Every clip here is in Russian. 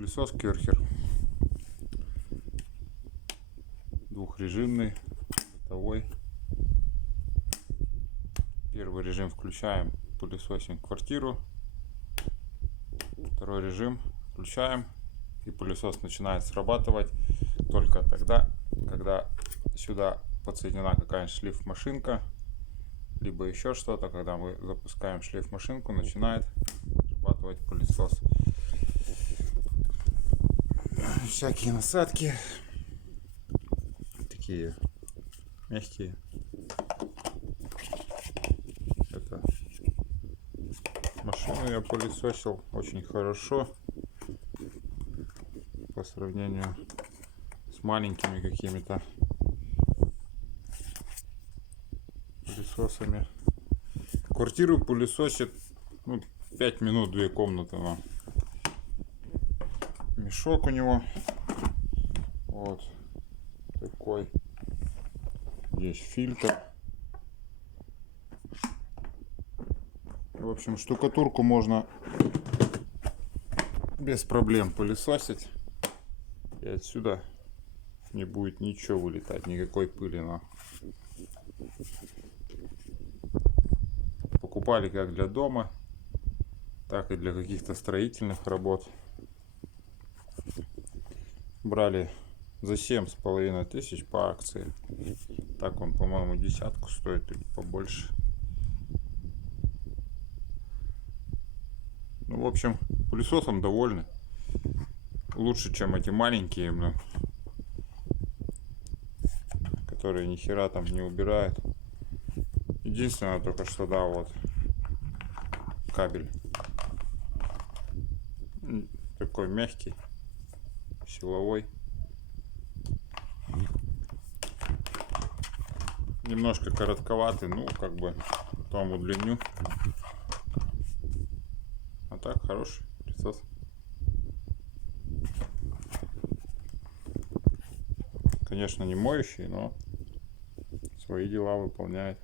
Пылесос Керхер. Двухрежимный, бытовой. Первый режим включаем, пылесосим квартиру. Второй режим включаем, и пылесос начинает срабатывать только тогда, когда сюда подсоединена какая-нибудь шлейф-машинка, либо еще что-то. Когда мы запускаем шлейф-машинку, начинает срабатывать пылесос. Всякие насадки, такие мягкие. Это машину я пылесосил очень хорошо по сравнению с маленькими какими-то пылесосами. Квартиру пылесосит 5 минут, 2 комнаты. Мешок у него вот такой, есть фильтр. В общем, штукатурку можно без проблем пылесосить, и отсюда не будет ничего вылетать, никакой пыли. Покупали как для дома, так и для каких-то строительных работ. Брали за 7500 по акции. Так он, по-моему, десятку стоит или побольше. В общем, пылесосом довольны. Лучше, чем эти маленькие, которые ни хера там не убирают. Единственное, только что, да, вот кабель такой мягкий, силовой. Немножко коротковатый, как бы потом удлиню. А так хороший пылесос. Конечно, не моющий, но свои дела выполняет.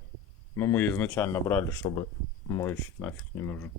Но мы изначально брали, чтобы моющий нафиг не нужен.